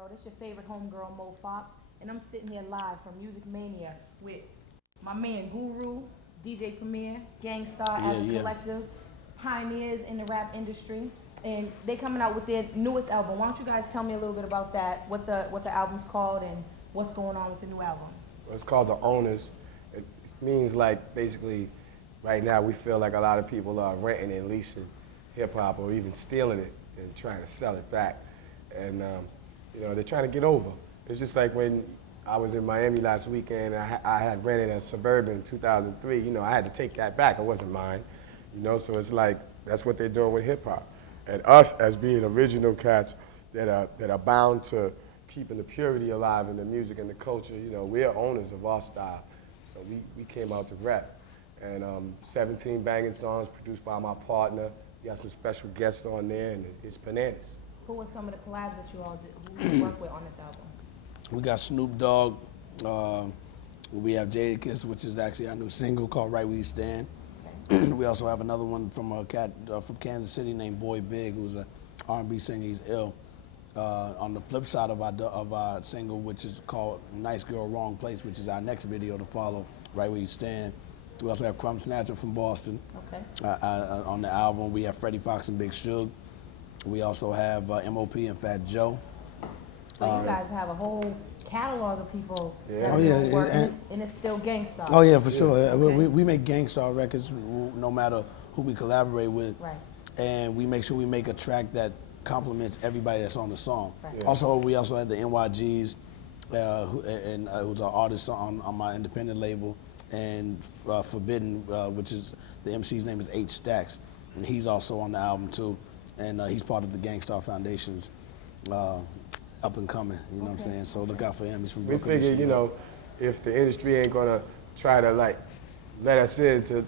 World. It's your favorite homegirl, Mo Fox, and I'm sitting here live from Music Mania with my man Guru, DJ Premier, Gangstarr as a collective, pioneers in the rap industry, and they coming out with their newest album. Why don't you guys tell me a little bit about that, what the album's called, and what's going on with the new album? Well, it's called The Owners. It means like basically right now we feel like a lot of people are renting and leasing hip-hop or even stealing it and trying to sell it back. And you know, they're trying to get over. It's just like when I was in Miami last weekend, I had rented a Suburban in 2003. You know, I had to take that back. It wasn't mine. You know, so it's like that's what they're doing with hip-hop. And us as being original cats that are bound to keeping the purity alive in the music and the culture, you know, we're owners of our style. So we came out to rap. And 17 banging songs produced by my partner. We got some special guests on there, and it's bananas. Who were some of the collabs that you all did, who you work with on this album? We got Snoop Dogg. We have Jadakiss, which is actually our new single called Right Where You Stand. Okay. We also have another one from a cat from Kansas City named Boy Big, who's an R&B singer. He's ill. On the flip side of our single, which is called Nice Girl, Wrong Place, which is our next video to follow, Right Where You Stand. We also have Crumb Snatcher from Boston. Okay. On the album, we have Freddie Fox and Big Suge. We also have MOP and Fat Joe. So you guys have a whole catalog of people that are working, and it's still Gangstarr. Oh yeah, for sure. Yeah. We make Gangstarr records no matter who we collaborate with. Right. And we make sure we make a track that complements everybody that's on the song. Right. Yeah. Also, we also had the NYGs, who's our artist on my independent label, and Forbidden, which is, the MC's name is H Stacks, and he's also on the album too. And he's part of the Gangstarr Foundation's up and coming, you know what I'm saying? So look out for him. He's from Brooklyn. We figured, you know, if the industry ain't gonna try to like let us in to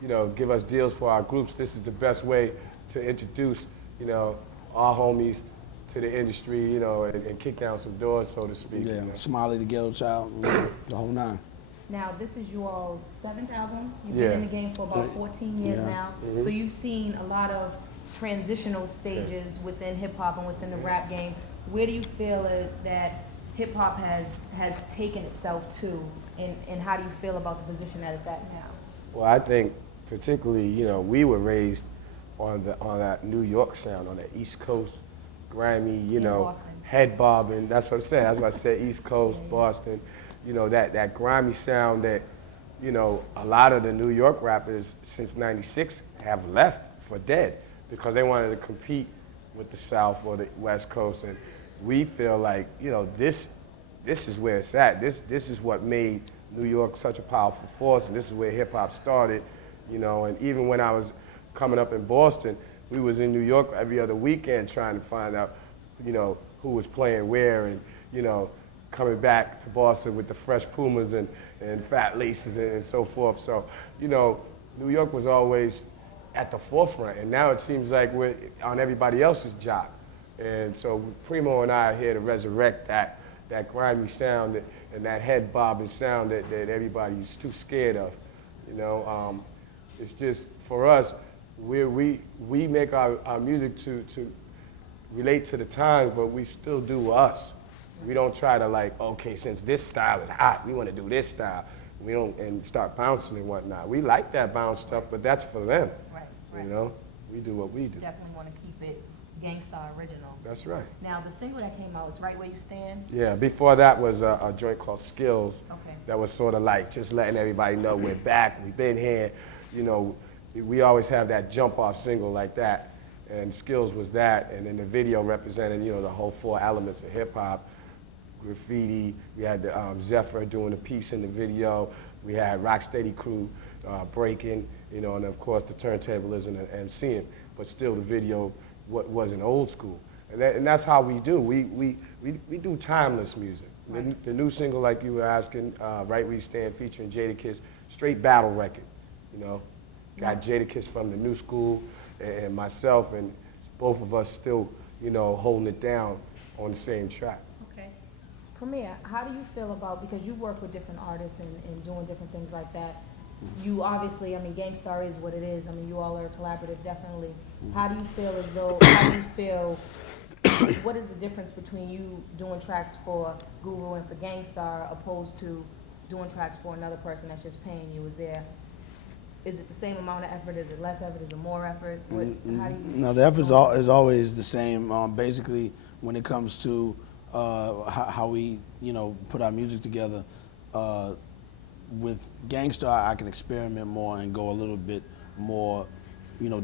you know, give us deals for our groups, this is the best way to introduce, you know, our homies to the industry, you know, and kick down some doors, so to speak. Yeah, you know? Smiley the Ghetto Child, the whole nine. Now, this is you all's 7th album. You've been in the game for about 14 years now. Mm-hmm. So you've seen a lot of transitional stages within hip-hop and within the rap game. Where do you feel that hip-hop has taken itself to, and how do you feel about the position that it's at now? Well, I think particularly, you know, we were raised on that New York sound, on the East Coast, grimy, you know, Boston. Head bobbing. That's what I'm saying. That's what I said, East Coast, Boston. You know, that grimy sound that, you know, a lot of the New York rappers since '96 have left for dead because they wanted to compete with the South or the West Coast. And we feel like, you know, this is where it's at. This is what made New York such a powerful force, and this is where hip hop started, you know. And even when I was coming up in Boston, we was in New York every other weekend trying to find out, you know, who was playing where, and, you know, coming back to Boston with the fresh Pumas and fat laces and so forth. So, you know, New York was always at the forefront, and now it seems like we're on everybody else's job. And so Primo and I are here to resurrect that grimy sound and that head bobbing sound that everybody's too scared of. You know, it's just, for us, we make our music to relate to the times, but we still do us. We don't try to like, okay, since this style is hot, we want to do this style. We don't, and start bouncing and whatnot. We like that bounce stuff, but that's for them. Right. You know, we do what we do. Definitely want to keep it Gangstarr original. That's right. Now, the single that came out is Right Where You Stand. Yeah, before that was a joint called Skills. Okay. That was sort of like just letting everybody know we're back, we've been here. You know, we always have that jump off single like that. And Skills was that, and then the video represented, you know, the whole 4 elements of hip hop. Graffiti, we had the Zephyr doing a piece in the video, we had Rocksteady Crew breaking, you know, and of course the turntablism and MCing, but still the video wasn't old school. And that's how we do. We do timeless music. Right. The new single, like you were asking, Right Where You Stand, featuring Jadakiss, straight battle record, you know. Got Jadakiss from the new school and myself, and both of us still, you know, holding it down on the same track. Premier, how do you feel about, because you work with different artists and doing different things like that, you obviously, I mean, Gangstarr is what it is. I mean, you all are collaborative, definitely. How do you feel what is the difference between you doing tracks for Guru and for Gangstarr opposed to doing tracks for another person that's just paying you? Is it the same amount of effort? Is it less effort? Is it more effort? How do you? No, the effort is always the same. Basically, when it comes to how we, put our music together, with Gangstarr, I can experiment more and go a little bit more,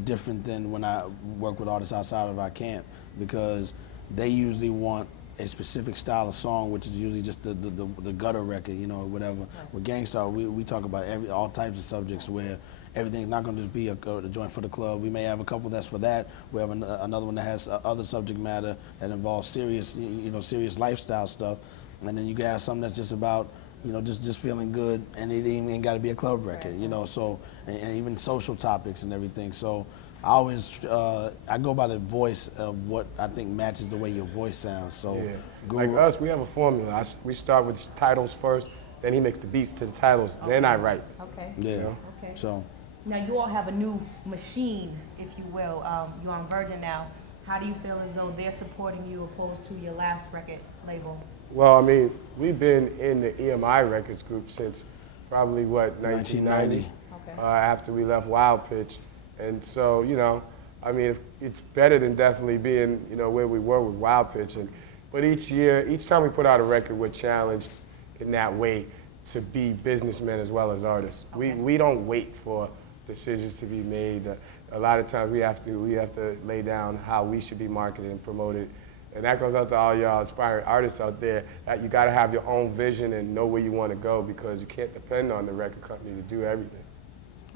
different than when I work with artists outside of our camp, because they usually want a specific style of song, which is usually just the gutter record, or whatever. Right. With Gangstarr, we talk about all types of subjects where everything's not going to just be a joint for the club. We may have a couple that's for that. We have another one that has other subject matter that involves serious, serious lifestyle stuff. And then you can have something that's just about, just feeling good, and it ain't got to be a club record, so, and even social topics and everything. So I always, I go by the voice of what I think matches the way your voice sounds. So, like us, we have a formula. We start with titles first, then he makes the beats to the titles, then I write. Okay. Yeah. Okay. So. Now you all have a new machine, if you will. You're on Virgin now. How do you feel as though they're supporting you opposed to your last record label? Well, I mean, we've been in the EMI Records group since probably, 1990? Okay. After we left Wild Pitch. And so, I mean, it's better than definitely being, where we were with Wild Pitch. But each time we put out a record, we're challenged in that way to be businessmen as well as artists. Okay. We don't wait for decisions to be made. A lot of times we have to lay down how we should be marketed and promoted. And that goes out to all y'all aspiring artists out there, that you gotta have your own vision and know where you wanna go, because you can't depend on the record company to do everything.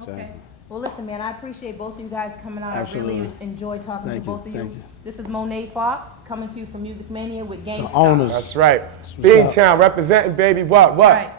Okay. Well, listen, man, I appreciate both of you guys coming out. Absolutely. I really enjoyed talking to both of you. Thank you. This is Monet FOXX coming to you from Music Mania with Gangstarr. The owners. That's right. BEANTOWN representing, baby. What? That's right.